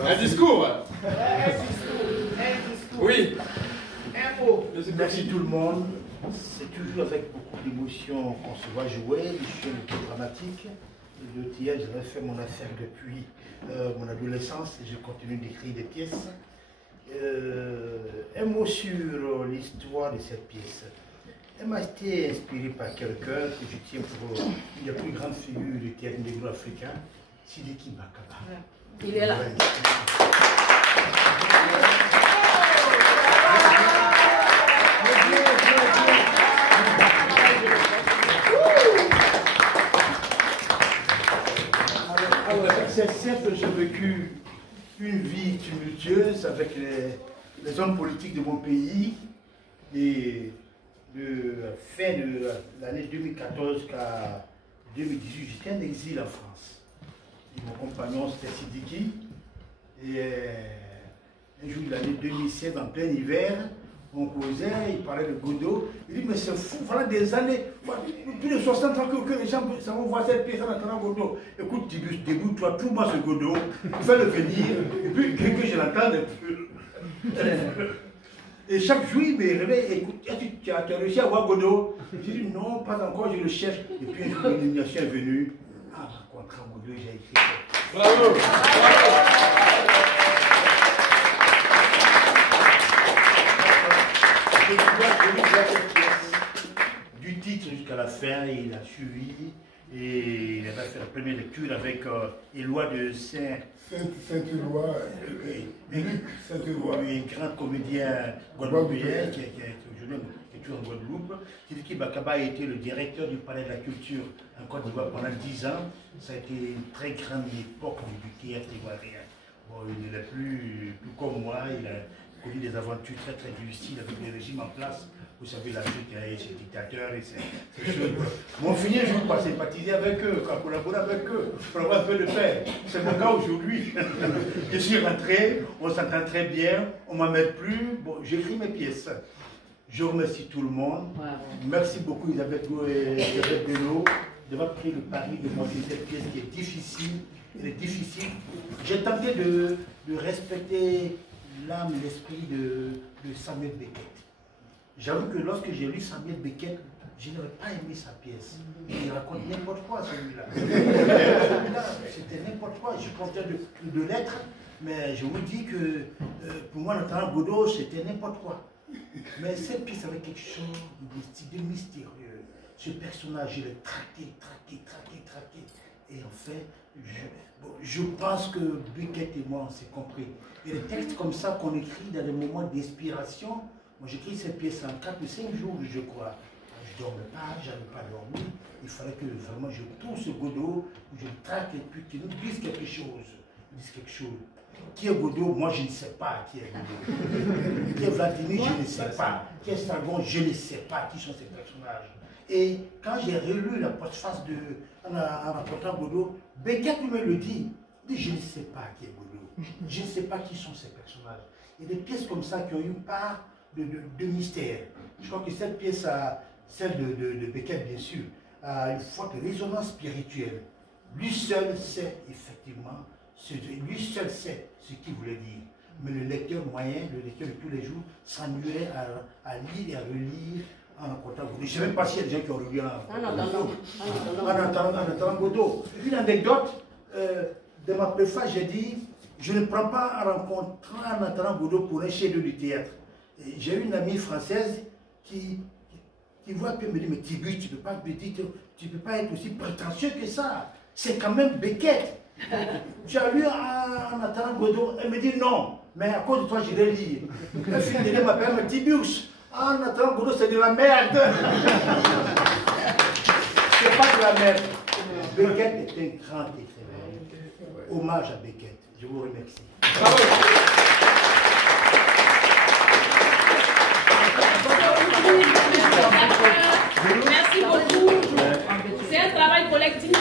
Un discours. Oui. Merci tout le monde. C'est toujours avec beaucoup d'émotion qu'on se voit jouer, des choses dramatiques. Le théâtre, j'avais fait mon affaire depuis mon adolescence et je continue d'écrire des pièces. Un mot sur l'histoire de cette pièce. Elle m'a été inspirée par quelqu'un que je tiens pour une des plus grandes figures du théâtre négro-africain, Sidiki Bakaba. Il est là. C'est simple, j'ai vécu une vie tumultueuse avec les hommes politiques de mon pays et de fin de l'année 2014 jusqu'à 2018, j'étais en exil en France. Et mon compagnon c'était Sidiki et un jour de l'année 2016, en plein hiver, on causait, il parlait de Godot. Il dit, mais c'est fou, voilà des années, plus de 60 ans que les gens vont voir cette pièce en attendant Godot. Écoute, débrouille-toi, trouve-moi ce Godot, fais-le venir, et puis que je l'entende un peu. Et chaque jour, il me réveille, écoute, tu as réussi à voir Godot? J'ai dit, non, pas encore, je le cherche. Et puis un jour, l'illumination est venue. Ah, rencontrant Godot, j'ai écrit. Bravo. Du titre jusqu'à la fin, il a suivi et il a fait la première lecture avec Éloi de Saint-Éloi, un grand comédien guadeloupéen qui est aujourd'hui en Guadeloupe. Sidiki Bakaba a été le directeur du Palais de la Culture en Côte d'Ivoire pendant 10 ans. Ça a été une très grande époque du théâtre ivoirien. Bon, il n'est plus comme moi, il a connu des aventures très très difficiles avec les régimes en place. Vous savez, l'Afrique et ses dictateurs et ces choses. Mon fini, je veux pas sympathiser avec eux, collaborer avec eux, pour avoir un peu de paix. C'est mon cas aujourd'hui. Je suis rentré, on s'entend très bien, on ne m'emmène plus. Bon, j'écris mes pièces. Je remercie tout le monde. Merci beaucoup Isabelle Bello d'avoir pris le pari de monter cette pièce qui est difficile. Elle est difficile. J'ai tenté de respecter l'âme et l'esprit de Samuel Beckett. J'avoue que lorsque j'ai lu Samuel Beckett, je n'aurais pas aimé sa pièce. Il raconte n'importe quoi, celui-là. C'était n'importe quoi. Je contiens de lettres, mais je vous dis que pour moi, Nathan Godot, c'était n'importe quoi. Mais cette pièce avait quelque chose de mystérieux. Ce personnage, il est traqué. Et en fait, je pense que Beckett et moi, on s'est compris. Et les textes comme ça qu'on écrit dans des moments d'inspiration, moi j'écris cette pièce en 4 ou 5 jours, je crois. Je ne dormais pas, je n'avais pas dormi. Il fallait que vraiment je touche ce Godot, je le traque et puis qu'il nous dise quelque chose. Qui est Godot? Moi je ne sais pas qui est Godot. Qui est Vladimir? Je ne sais pas. Qui est Sargon? Je ne sais pas qui sont ces personnages. Et quand j'ai relu la postface en rapportant Godot, Beckett lui le dit. Il dit, je ne sais pas qui est Godot. Je ne sais pas qui sont ces personnages. Il y a des pièces comme ça qui ont une part de mystère. Je crois que cette pièce, celle de Beckett bien sûr, a une forte résonance spirituelle. Lui seul sait effectivement, lui seul sait ce qu'il voulait dire. Mais le lecteur moyen, le lecteur de tous les jours, s'ennuierait à lire et à relire en racontant Godot. Je ne sais même pas s'il y a des gens qui ont relu en attendant Godot. Une anecdote, de ma préface, j'ai dit, je ne prends pas en rencontrant en attendant Godot pour un chef-d'œuvre du théâtre. J'ai une amie française qui voit que me dit, mais Tibu, tu ne peux pas être aussi prétentieux que ça. C'est quand même Beckett. Tu as lu en attendant Godot? Elle me dit non, mais à cause de toi, je vais lire. Le fille de m'appelle, mais Tibius, en attendant Godot, c'est de la merde. C'est pas de la merde. Beckett est un grand écrivain. Hommage à Beckett. Je vous remercie. Merci beaucoup. C'est un travail collectif.